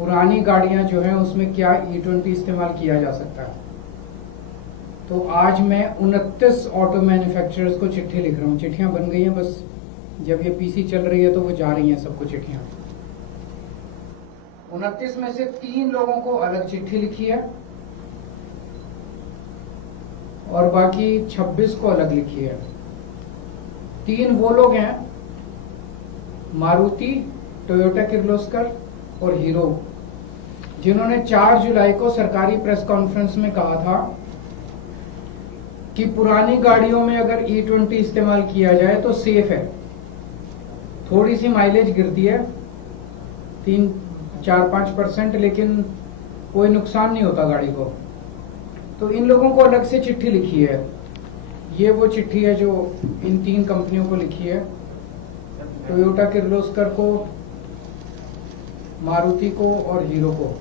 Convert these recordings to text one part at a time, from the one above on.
पुरानी गाड़ियां जो हैं उसमें क्या E20 इस्तेमाल किया जा सकता है। तो आज मैं 29 ऑटो मैन्युफैक्चरर्स को चिट्ठी लिख रहा हूँ। चिट्ठियां बन गई हैं, बस जब ये पीसी चल रही है तो वो जा रही हैं सबको चिट्ठियां। 29 में से 3 लोगों को अलग चिट्ठी लिखी है और बाकी 26 को अलग लिखी है। 3 वो लोग हैं, मारुति, टोयोटा किर्लोस्कर और हीरो, जिन्होंने 4 जुलाई को सरकारी प्रेस कॉन्फ्रेंस में कहा था कि पुरानी गाड़ियों में अगर E20 इस्तेमाल किया जाए तो सेफ है। थोड़ी सी माइलेज गिरती है 3-4-5%, लेकिन कोई नुकसान नहीं होता गाड़ी को। तो इन लोगों को अलग से चिट्ठी लिखी है। ये वो चिट्ठी है जो इन 3 कंपनियों को लिखी है, टोयोटा किर्लोस्कर को, मारुति को और हीरो को।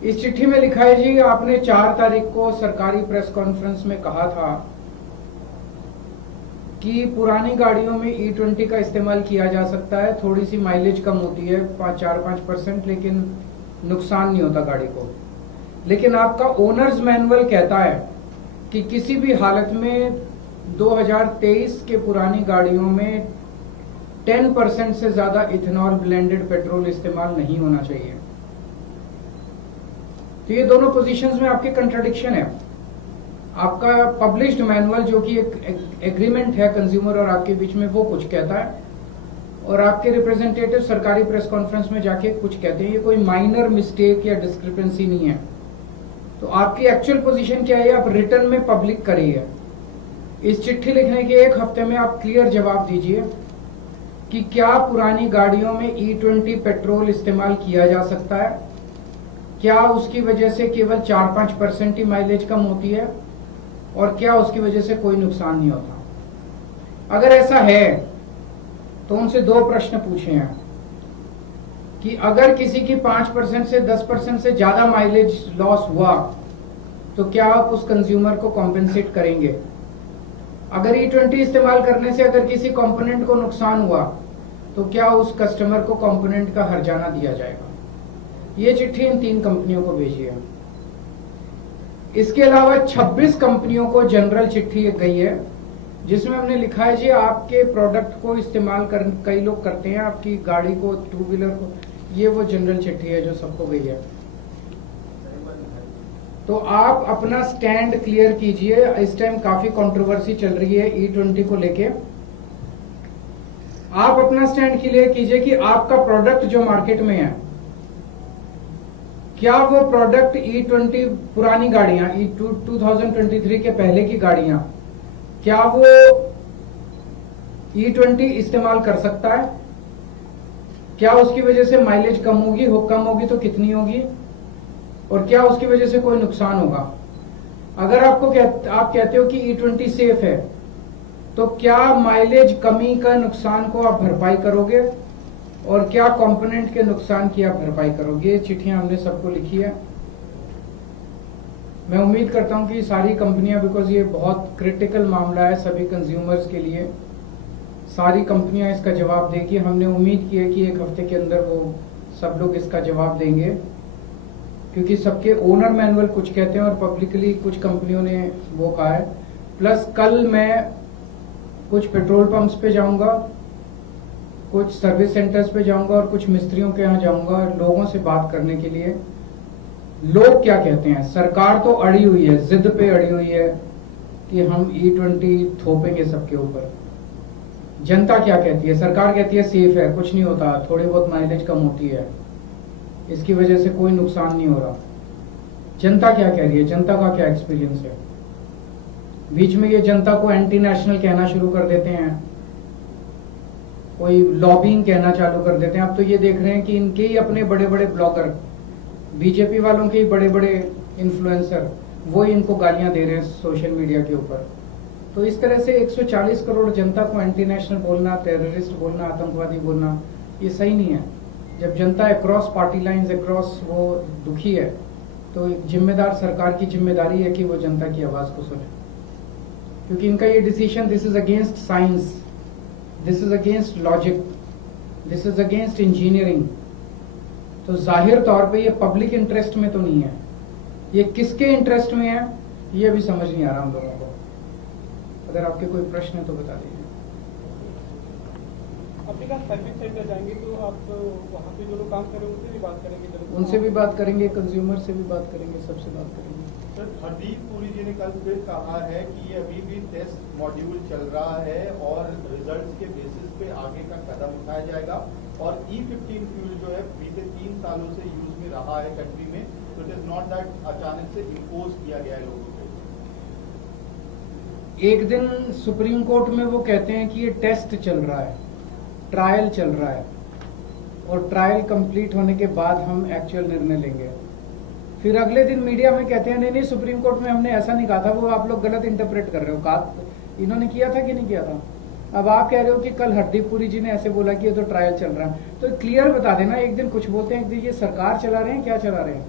इस चिट्ठी में लिखा है, जी आपने 4 तारीख को सरकारी प्रेस कॉन्फ्रेंस में कहा था कि पुरानी गाड़ियों में E20 का इस्तेमाल किया जा सकता है, थोड़ी सी माइलेज कम होती है 4-5%, लेकिन नुकसान नहीं होता गाड़ी को। लेकिन आपका ओनर्स मैनुअल कहता है कि किसी भी हालत में 2023 के पुरानी गाड़ियों में 10% से ज्यादा इथेनॉल ब्लेंडेड पेट्रोल इस्तेमाल नहीं होना चाहिए। तो ये दोनों पोजीशंस में आपकी कंट्राडिक्शन है। आपका पब्लिश्ड मैनुअल जो कि एक एग्रीमेंट है कंज्यूमर और आपके बीच में, वो कुछ कहता है और आपके रिप्रेजेंटेटिव सरकारी प्रेस कॉन्फ्रेंस में जाके कुछ कहते हैं। ये कोई माइनर मिस्टेक या डिस्क्रिपेंसी नहीं है। तो आपकी एक्चुअल पोजीशन क्या है, आप रिटर्न में पब्लिक करिए। इस चिट्ठी लिखने के 1 हफ्ते में आप क्लियर जवाब दीजिए कि क्या पुरानी गाड़ियों में E20 पेट्रोल इस्तेमाल किया जा सकता है, क्या उसकी वजह से केवल 4-5% ही माइलेज कम होती है और क्या उसकी वजह से कोई नुकसान नहीं होता। अगर ऐसा है तो उनसे 2 प्रश्न पूछे हैं कि अगर किसी की 5% से 10% से ज्यादा माइलेज लॉस हुआ तो क्या आप उस कंज्यूमर को कॉम्पेंसेट करेंगे। अगर E20 इस्तेमाल करने से अगर किसी कंपोनेंट को नुकसान हुआ तो क्या उस कस्टमर को कंपोनेंट का हर्जाना दिया जाएगा। ये चिट्ठी इन 3 कंपनियों को भेजी है। इसके अलावा 26 कंपनियों को जनरल चिट्ठी गई है जिसमें हमने लिखा है, जी आपके प्रोडक्ट को इस्तेमाल कई लोग करते हैं, आपकी गाड़ी को, 2 व्हीलर को। ये वो जनरल चिट्ठी है जो सबको गई है। तो आप अपना स्टैंड क्लियर कीजिए। इस टाइम काफी कंट्रोवर्सी चल रही है E20 को लेके। आप अपना स्टैंड क्लियर कीजिए कि आपका प्रोडक्ट जो मार्केट में है, क्या वो प्रोडक्ट E20 पुरानी गाड़ियां, 2023 के पहले की गाड़ियां, क्या वो E20 इस्तेमाल कर सकता है। क्या उसकी वजह से माइलेज कम होगी, कम होगी तो कितनी होगी, और क्या उसकी वजह से कोई नुकसान होगा। अगर आप कहते हो कि E20 सेफ है, तो क्या माइलेज कमी का नुकसान को आप भरपाई करोगे और क्या कंपोनेंट के नुकसान की आप भरपाई करोगे। ये चिट्ठियां हमने सबको लिखी है। मैं उम्मीद करता हूं कि सारी कंपनियां, बिकॉज ये बहुत क्रिटिकल मामला है सभी कंज्यूमर्स के लिए, सारी कंपनियां इसका जवाब देगी। हमने उम्मीद की है कि 1 हफ्ते के अंदर वो सब लोग इसका जवाब देंगे, क्योंकि सबके ओनर मैनुअल कुछ कहते हैं और पब्लिकली कुछ कंपनियों ने वो कहा है। प्लस कल मैं कुछ पेट्रोल पंप्स पे जाऊंगा, कुछ सर्विस सेंटर्स पे जाऊंगा और कुछ मिस्त्रियों के यहाँ जाऊंगा लोगों से बात करने के लिए। लोग क्या कहते हैं। सरकार तो अड़ी हुई है, जिद पे अड़ी हुई है कि हम E20 थोपेंगे सबके ऊपर। जनता क्या कहती है। सरकार कहती है सेफ है, कुछ नहीं होता, थोड़ी बहुत माइलेज कम होती है, इसकी वजह से कोई नुकसान नहीं हो रहा। जनता क्या कह रही है, जनता का क्या एक्सपीरियंस है। बीच में ये जनता को एंटी नेशनल कहना शुरू कर देते हैं, कोई लॉबिंग कहना चालू कर देते हैं। अब तो ये देख रहे हैं कि इनके ही अपने बड़े बड़े ब्लॉगर, बीजेपी वालों के ही बड़े बड़े इन्फ्लुएंसर, वो इनको गालियां दे रहे हैं सोशल मीडिया के ऊपर। तो इस तरह से 140 करोड़ जनता को एंटी नेशनल बोलना, टेररिस्ट बोलना, आतंकवादी बोलना, ये सही नहीं है। जब जनता अक्रॉस पार्टी लाइंस, अक्रॉस वो दुखी है, तो एक जिम्मेदार सरकार की जिम्मेदारी है कि वो जनता की आवाज को सुने, क्योंकि इनका ये decision, this is against science, this is against logic, this is against engineering. तो जाहिर तौर पे ये पब्लिक इंटरेस्ट में तो नहीं है, ये किसके इंटरेस्ट में है ये भी समझ नहीं आ रहा हम लोगों को। अगर आपके कोई प्रश्न है तो बता दीजिए। अपने का सर्विस सेंटर जाएंगे तो आप वहाँ पे जो लोग काम कर रहे हैं उनसे भी बात करेंगे, उनसे भी बात करेंगे, कंज्यूमर से भी बात करेंगे, सबसे बात करेंगे। सर, हरदीप पुरी जी ने कल फिर कहा है कि ये अभी भी टेस्ट मॉड्यूल चल रहा है और रिजल्ट्स के बेसिस पे आगे का कदम उठाया जाएगा और E15 फ्यूल जो है बीते 3 सालों से यूज में रहा है कंट्री में, तो इट इज नॉट दैट अचानक से इम्पोज किया गया है लोगों पे। एक दिन सुप्रीम कोर्ट में वो कहते हैं कि ये टेस्ट चल रहा है, ट्रायल चल रहा है, और ट्रायल कंप्लीट होने के बाद हम एक्चुअल निर्णय लेंगे। फिर अगले दिन मीडिया में कहते हैं नहीं नहीं सुप्रीम कोर्ट में हमने ऐसा नहीं कहा था, वो आप लोग गलत इंटरप्रेट कर रहे हो। कहा इन्होंने किया था कि नहीं किया था? अब आप कह रहे हो कि कल हरदीप पुरी जी ने ऐसे बोला कि ये तो ट्रायल चल रहा है, तो क्लियर बता देना। एक दिन कुछ बोलते हैं, एक दिन ये सरकार चला रहे हैं, क्या चला रहे हैं?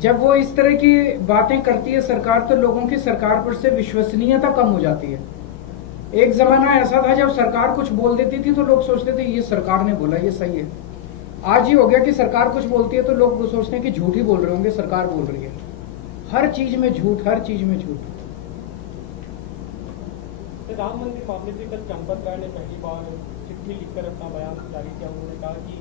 जब वो इस तरह की बातें करती है सरकार, तो लोगों की सरकार पर से विश्वसनीयता कम हो जाती है। एक जमाना ऐसा था जब सरकार कुछ बोल देती थी तो लोग सोचते थे ये सरकार ने बोला, ये सही है। आज ही हो गया कि सरकार कुछ बोलती है तो लोग सोचते हैं कि झूठ ही बोल रहे होंगे, सरकार बोल रही है। हर चीज में झूठ, हर चीज में झूठ। राम मंदिर मामले से कल चंपत राय ने पहली बार चिट्ठी लिखकर अपना बयान जारी किया। उन्होंने कहा कि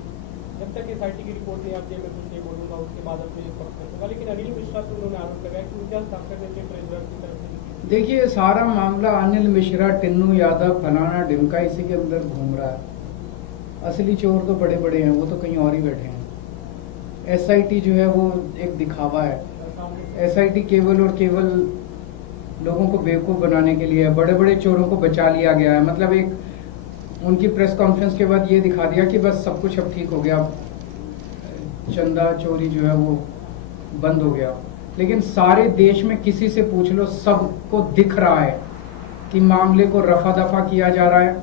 जब तक SIT की रिपोर्ट नहीं आती है मैं कुछ नहीं बोलूंगा, उसके बाद अपने पक्ष रखूंगा। लेकिन अनिल मिश्रा पर उन्होंने आरोप लगाया कि उनके हस्ताक्षर नीचे ट्रेजरर की तरफ से। देखिए, सारा मामला अनिल मिश्रा, टिन्नू यादव, फलाना ढिमका इसी के अंदर घूम रहा है। असली चोर तो बड़े बड़े हैं, वो तो कहीं और ही बैठे हैं। SIT जो है वो एक दिखावा है। SIT केवल और केवल लोगों को बेवकूफ बनाने के लिए है। बड़े बड़े चोरों को बचा लिया गया है। मतलब एक उनकी प्रेस कॉन्फ्रेंस के बाद ये दिखा दिया कि बस सब कुछ अब ठीक हो गया, चंदा चोरी जो है वो बंद हो गया। लेकिन सारे देश में किसी से पूछ लो, सबको दिख रहा है कि मामले को रफा दफा किया जा रहा है।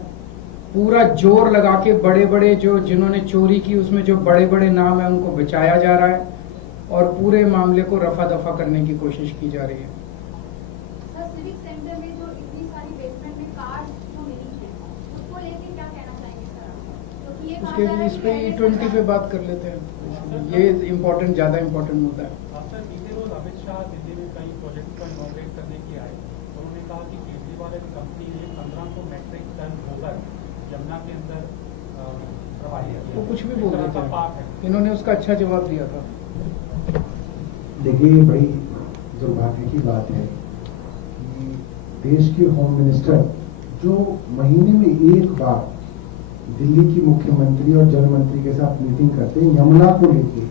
पूरा जोर लगा के बड़े बड़े जो जिन्होंने चोरी की उसमें जो बड़े बड़े नाम है उनको बचाया जा रहा है और पूरे मामले को रफा दफा करने की कोशिश की जा रही है। सर, सिविक सेंटर में जो इतनी सारी बेसमेंट में कार जो मिली है उसको लेके क्या कहना चाहेंगे सर आप? क्योंकि ये उसके इस पे E20 पे बात कर लेते हैं। ये इम्पोर्टेंट, ज्यादा इम्पोर्टेंट मुद्दा है। सर, बीते रोज अमित शाह दिल्ली में कई प्रोजेक्ट को इनॉग्रेट करने के आए। उन्होंने कहा कि केजरीवाल कंपनी ने 1500 मेट्रिक टन गोबर यमुना के अंदर प्रवाहित। वो कुछ भी बोल देते हैं, इन्होंने उसका अच्छा जवाब दिया था। देखिए भाई, दुर्भाग्य की बात है कि देश के होम मिनिस्टर जो महीने में एक बार दिल्ली की मुख्यमंत्री और जल मंत्री के साथ मीटिंग करते हैं यमुना को लेके,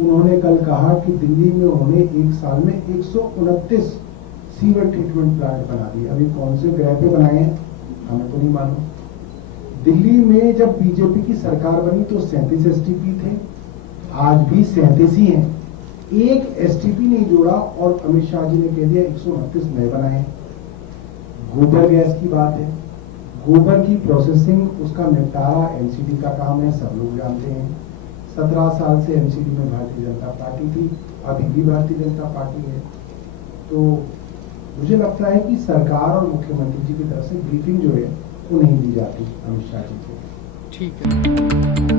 उन्होंने कल कहा कि दिल्ली में उन्होंने एक साल में 129 सीवर ट्रीटमेंट प्लांट बना दिए। अभी कौन से ग्रह पे बनाए हैं हमें तो नहीं मालूम। दिल्ली में जब बीजेपी की सरकार बनी तो 37 STP थे, आज भी 37 ही हैं। एक STP नहीं जोड़ा और अमित शाह जी ने कह दिया 129 नए बनाए हैं। गोबर गैस की बात है, गोबर की प्रोसेसिंग, उसका निपटारा NCD का काम है, सब लोग जानते हैं। 17 साल से NCD में भारतीय जनता पार्टी थी, अभी भी भारतीय जनता पार्टी है। तो मुझे लगता है कि सरकार और मुख्यमंत्री जी की तरफ से ब्रीफिंग जो है वो नहीं दी जाती अमित शाह जी को। ठीक है।